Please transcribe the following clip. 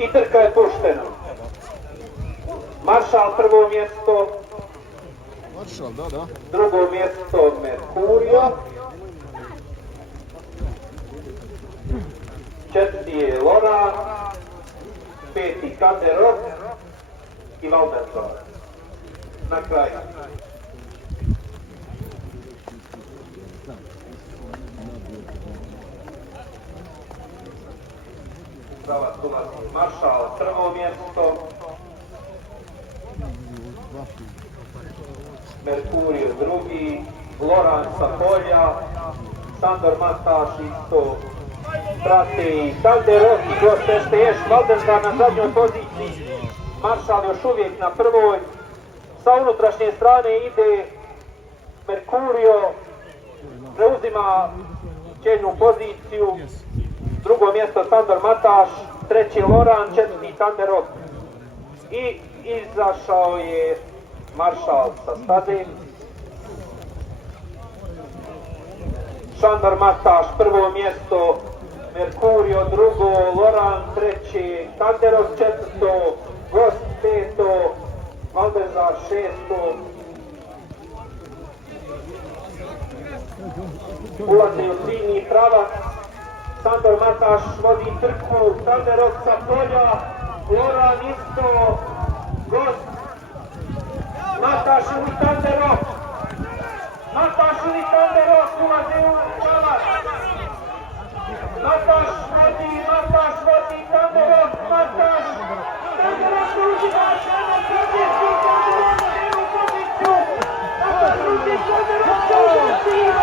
I trka je puštena. Maršal prvo mjesto, drugo mjesto Merkurio, četvrti je Loran, peti Kanderov i Valdezar. Na kraju. Pravac ulazi Maršal prvo mjesto, Merkurio drugi, Loran sa polja, Sandor Mataš isto prate i Kanderov i Gostesteješ Valdezar na zadnjoj poziciji. Maršal još uvijek na prvoj, sa unutrašnje strane ide Merkurio, preuzima čelnu poziciju, drugo mjesto Sandor Mataš, treći Loran, četvrti Kanderov i izašao je Maršal sa staze. Sandor Mataš prvo mjesto, Merkurio drugo, Loran treći, Kanderov četvrto, Gost peto, Valdezar šesto. Ulaze u ciljni pravac, Sandor Mataš vodi trku, Kanderov sa polja, Loran isto, Gost, Mataš ili Kanderov, Mataš ili Kanderov ulaze u pravac. Mataš vodi, Kanderov, Mataš, Kanderov se uzima, Kanderov se uzima, Kanderov se uzima, Kanderov se uzima,